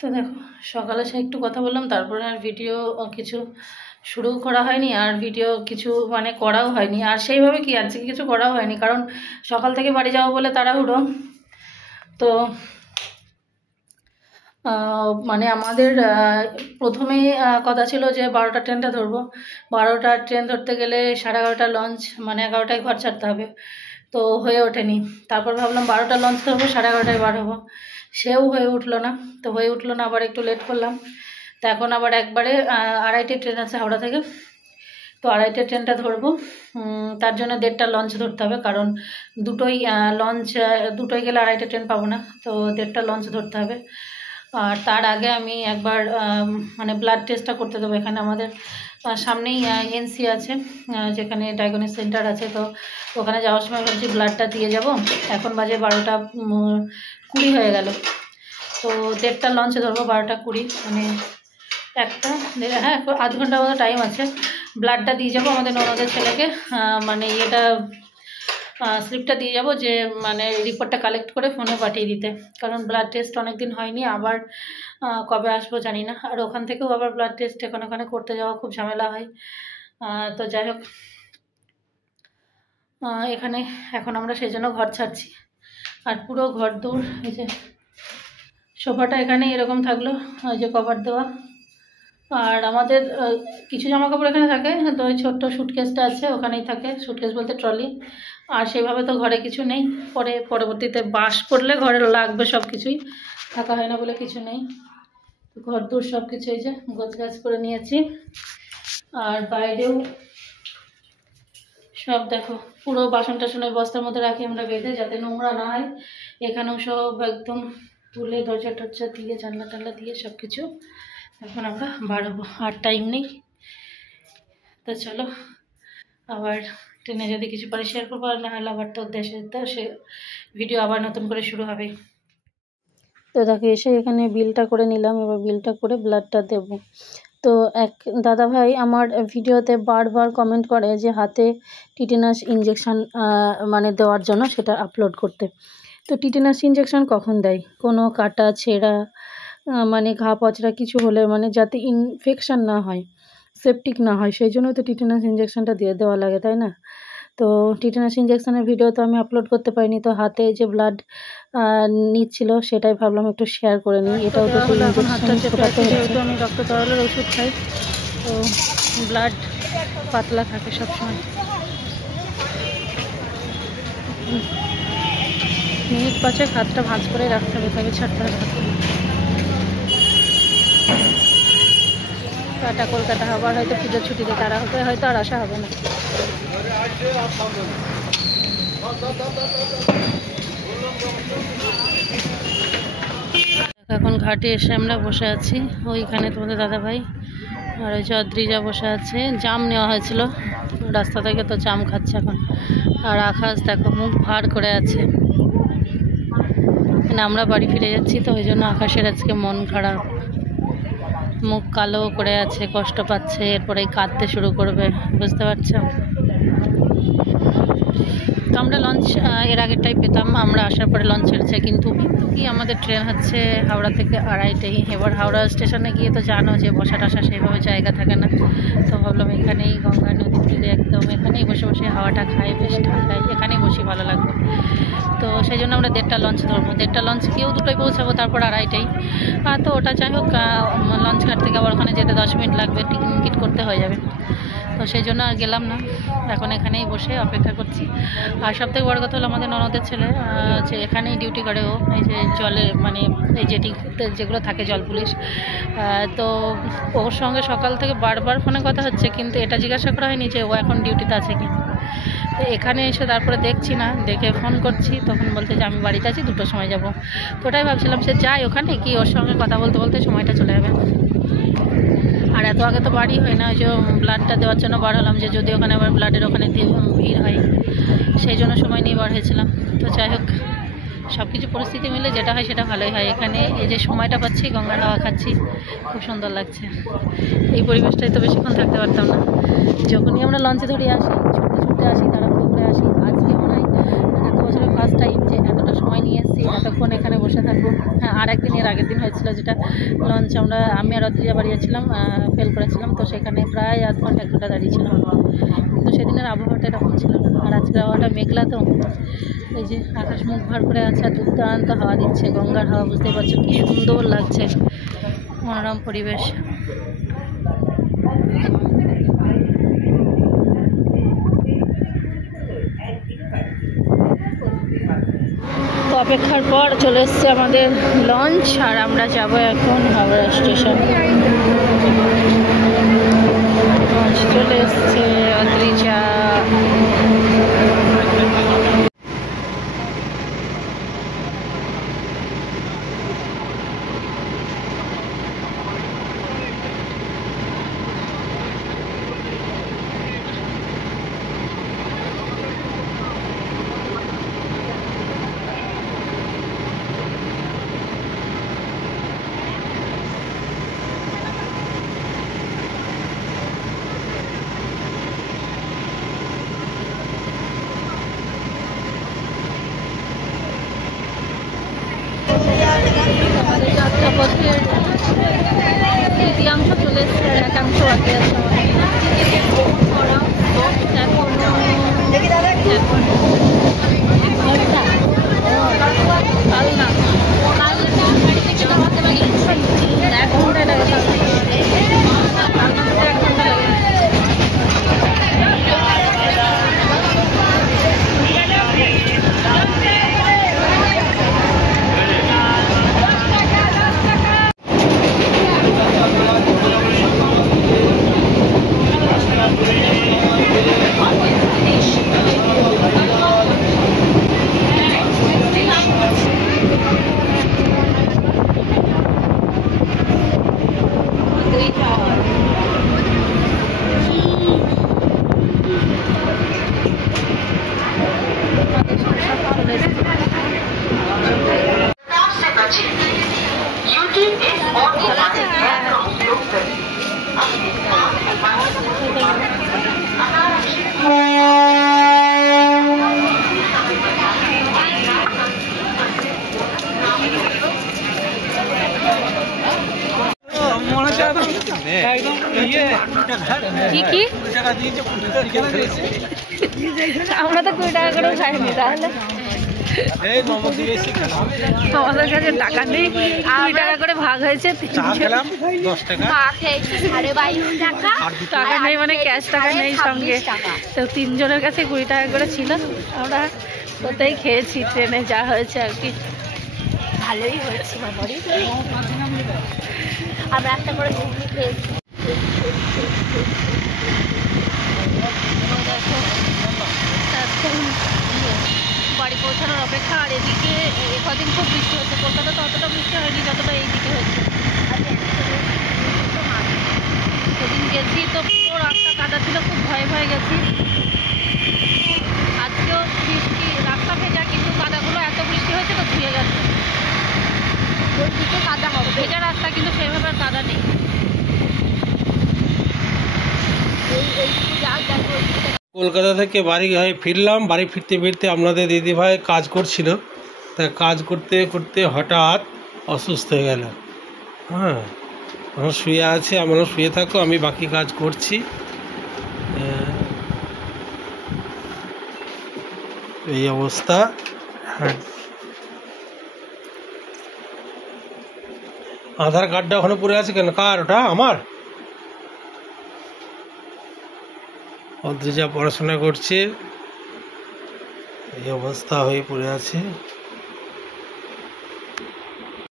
তো দেখো সকালে সে একটু কথা বললাম, তারপরে আর ভিডিও কিছু শুরু করা হয়নি, আর ভিডিও কিছু মানে করাও হয়নি, আর সেইভাবে কি আজকে কিছু করাও হয়নি, কারণ সকাল থেকে বাড়ি যাবো বলে তাড়াহুড়ো। তো মানে আমাদের প্রথমেই কথা ছিল যে 12টার ট্রেনটা ধরবো। 12টার ট্রেন ধরতে গেলে 11:30 লঞ্চ, মানে 11টায় ঘর ছাড়তে হবে, তো হয়ে ওঠেনি। তারপর ভাবলাম 12টার লঞ্চ ধরবো, 11:30টায় বার হবো, সেও হয়ে উঠলো না। তো হয়ে উঠলো না, আবার একটু লেট করলাম। তো এখন আবার একবারে 2:30 ট্রেন আছে হাওড়া থেকে, তো 2:30 ট্রেনটা ধরবো। তার জন্য 1:30 লঞ্চ ধরতে হবে, কারণ দুটোই লঞ্চ, দুটোই গেলে 2:30 ট্রেন পাবো না, তো 1:30 লঞ্চ ধরতে হবে। আর তার আগে আমি একবার মানে ব্লাড টেস্টটা করতে দেবো। এখানে আমাদের সামনেই এনসি আছে, যেখানে ডায়াগনস্টিক সেন্টার আছে, তো ওখানে যাওয়ার সময় ভাবছি ব্লাডটা দিয়ে যাব। এখন বাজে 12:20 হয়ে গেল, তো 1:30 লঞ্চে ধরবো, 12:20 মানে হ্যাঁ আধ ঘন্টা মতো টাইম আছে। ব্লাডটা দিয়ে যাবো আমাদের ননদের ছেলেকে, মানে এটা স্লিপটা দিয়ে যাব, যে মানে রিপোর্টটা কালেক্ট করে ফোনে পাঠিয়ে দিতে, কারণ ব্লাড টেস্ট অনেক দিন হয়নি, আবার কবে আসবো জানি না। আর ওখান থেকেও আবার ব্লাড টেস্ট ওখানে করতে যাওয়া খুব ঝামেলা হয়। তো যাই হোক, এখানে এখন আমরা সেই জন্য ঘর ছাড়ছি। আর পুরো ঘর দৌড়, এই যে সোফাটা এখানে এরকম থাকলো, ওই যে কভার দেওয়া। আর আমাদের কিছু জামা কাপড় এখানে থাকে, তো ওই ছোট্ট সুটকেসটা আছে, ওখানেই থাকে। সুটকেস বলতে ট্রলি। আর সেইভাবে তো ঘরে কিছু নেই, পরবর্তীতে বাস করলে ঘরে লাগবে, সব কিছুই থাকা হয় না বলে কিছু নেই। ঘর দূর সব কিছু এই যে গোছগাছ করে নিয়েছি। আর বাইরেও সব দেখো, পুরো বাসন টাসন ওই বস্তার মধ্যে রাখি আমরা বেঁধে, যাতে নোংরা না হয়। এখানেও সব একদম তুলে দরজা টরজা দিয়ে জানলা টানলা দিয়ে সব কিছু। এখন আমরা বাড়াবো, আর টাইম নেই। তো চলো, আবার ট্রেনে যদি কিছু পারি শেয়ার করবো, আর না হলে আবার তো দেশে তো সে ভিডিও আবার নতুন করে শুরু হবে। তো দেখো এসে এখানে বিলটা করে নিলাম, এবার বিলটা করে ব্লাডটা দেব। তো এক দাদা ভাই আমার ভিডিওতে বারবার কমেন্ট করে যে হাতে টিটেনাস ইঞ্জেকশান মানে দেওয়ার জন্য, সেটা আপলোড করতে। তো টিটেনাস ইঞ্জেকশান কখন দেয়? কোনো কাটা ছেঁড়া মানে ঘা পচড়া কিছু হলে, মানে যাতে ইনফেকশান না হয়, সেপটিক না হয়, সেই জন্য তো টিটেনাস ইঞ্জেকশানটা দিয়ে দেওয়া লাগে, তাই না? তো টিটেনাস ইঞ্জেকশানের ভিডিও তো আমি আপলোড করতে পারিনি, তো হাতে যে ব্লাড নিচ্ছিল সেটাই ভাবলাম একটু শেয়ার করে নিই। এটাও তো যেহেতু আমি রক্ত তরলের ওষুধ খাই, তো ব্লাড পাতলা থাকে সবসময়। মিনিট 5 হাতটা ভাঁজ করে রাখতে হবে, তবে ছাড়তে হবে। টাটা কলকাতা, আবার হয়তো পুজোর ছুটিতে তারা হবে, হয়তো আর আসা হবে না। এখন ঘাটে এসে আমরা বসে আছি, ওইখানে তোমাদের দাদা ভাই আর ওই চৌধুরীরা বসে আছে। জাম নেওয়া হয়েছিল রাস্তা থেকে, তো জাম খাচ্ছে এখন। আর আকাশ দেখো মুখ ভার করে আছে, মানে আমরা বাড়ি ফিরে যাচ্ছি, তো ওই জন্য আকাশের আজকে মন খারাপ, মুখ কালো করে আছে, কষ্ট পাচ্ছে, এরপরে কাঁদতে শুরু করবে, বুঝতে পারছো? তো আমরা লঞ্চ এর আগেরটাই পেতাম, আমরা আসার পরে লঞ্চ ছেড়েছে, কিন্তু কি আমাদের ট্রেন হচ্ছে হাওড়া থেকে 2:30। এবার হাওড়া স্টেশনে গিয়ে তো জানো যে বসা টসা সেইভাবে জায়গা থাকে না, তো ভাবলাম এখানেই গঙ্গা নদীর তীরে একদম এখানেই বসে বসে হাওয়াটা খাই, বেশ ঠান্ডায় এখানেই বসি, ভালো লাগবে। তো সেই জন্য আমরা 1:30 লঞ্চ ধরবো, 1:30 লঞ্চ গিয়েও 2টোয় পৌঁছাবো, তারপর 2:30। তো ওটা যাই হোক, লঞ্চ ঘাট থেকে আবার ওখানে যেতে 10 মিনিট লাগবে, টিকিট করতে হয়ে যাবে, তো সেই জন্য আর গেলাম না, এখন এখানেই বসে অপেক্ষা করছি। আর সবথেকে বড় কথা হলো আমাদের ননদের ছেলে যে এখানেই ডিউটি করে, ও এই যে জলে মানে এই যেগুলো থাকে জল পুলিশ, তো ওর সঙ্গে সকাল থেকে বারবার ফোনে কথা হচ্ছে, কিন্তু এটা জিজ্ঞাসা করা হয়নি যে ও এখন ডিউটিতে আছে কি। তো এখানে এসে তারপরে দেখছি না, দেখে ফোন করছি, তখন বলছে যে আমি বাড়িতে আছি, 2টোর সময় যাব। তো ওটাই ভাবছিলাম সে যাই ওখানে, কি ওর সঙ্গে কথা বলতে বলতে সময়টা চলে যাবে। আর এত আগে তো বাড়ি হয় না, ওই যে ব্লাডটা দেওয়ার জন্য বার হলাম, যে যদি ওখানে আবার ব্লাডের ওখানে ভিড় হয়, সেই জন্য সময় নিয়ে বার হয়েছিলাম। তো যাই হোক, সব কিছু পরিস্থিতি মিলে যেটা হয় সেটা ভালোই হয়। এখানে এই যে সময়টা পাচ্ছি, গঙ্গার হাওয়া খাচ্ছি, খুব সুন্দর লাগছে। এই পরিবেশটাই তো বেশিক্ষণ থাকতে পারতাম না। যখনই আমরা লঞ্চে ধরে আসি, ছুটতে ছুটতে আসি, তাড়াহুড়ো করে আসি। আজকে মনে হয় এত বছরের ফার্স্ট টাইম যে এতটা সময় নিয়ে এসেছি, এতক্ষণ এখানে বসে থাকবো। হ্যাঁ, আর একদিন এর আগের দিন হয়েছিল যেটা লঞ্চ আমি আর অদ্রিজা বাড়িয়েছিলাম, ফেল করেছিলাম, তো সেখানে প্রায় আধ ঘন্টা 1 ঘন্টা দাঁড়িয়েছিলাম, কিন্তু সেদিনের আবহাওয়াটা এরকম ছিল না। আর আজকের আবহাওয়াটা মেঘলা, তো এই যে আকাশ মুখ ভার করে আছে আর দুর্দান্ত হাওয়া দিচ্ছে, গঙ্গার হাওয়া, বুঝতেই পারছো কি সুন্দর লাগছে, মনোরম পরিবেশ। তো অপেক্ষার পর চলে এসছে আমাদের লঞ্চ, আর আমরা যাব এখন হাওড়া স্টেশন। লঞ্চ চলে এসছে, অদ্রিজা। আমাদের যাত্রাপথের তৃতীয়াংশ চলে এসছে, একাংশ বাকি আছে কি আমরা তো 20 টাকা করেও খাইনি, তাহলে আমাদের কাছে টাকা নেই, 2 টাকা করে ভাগ হয়েছে, 10 টাকা টাকা নেই মানে ক্যাশ টাকা নেই সঙ্গে, তো 3 জনের কাছে 20 টাকা করে ছিল, আমরা ওটাই খেয়েছি ট্রেনে, যা হয়েছে আর কি, ভালোই হয়েছে। আমরা একটা করে ঘুগনি খেয়েছি। বাড়ি পৌঁছানোর অপেক্ষা, আর এদিকে কদিন খুব বৃষ্টি হচ্ছে, কলকাতাতে অতটা বৃষ্টি হয়নি যতটা এইদিকে হচ্ছে। সেদিন গেছি তো পুরো রাস্তা কাদা ছিল, খুব ভয়ে ভয়ে গেছি। আজকেও বৃষ্টি, রাস্তা ভেজা, কিন্তু কাদাগুলো এত বৃষ্টি হয়েছে তো ধুয়ে গেছে, ওইদিকে কাদা হবে, ভেজা রাস্তা কিন্তু সেভাবে আর কাদা নেই। কলকাতা থেকে বাড়ি ফিরলাম, বাড়ি ফিরতে ফিরতে আপনাদের দিদিভাই কাজ করছিল, তা কাজ করতে করতে হঠাৎ অসুস্থ হয়ে গেল। হ্যাঁ, আমার শুয়ে আছে, আমারও শুয়ে থাকো, আমি বাকি কাজ করছি। এই অবস্থা। হ্যাঁ, আধার কার্ডটা ওখানে পড়ে আছে কেন? কার ওটা? আমার। অদ্রিজা পড়াশোনা করছে, এই অবস্থা হয়ে পড়ে আছে।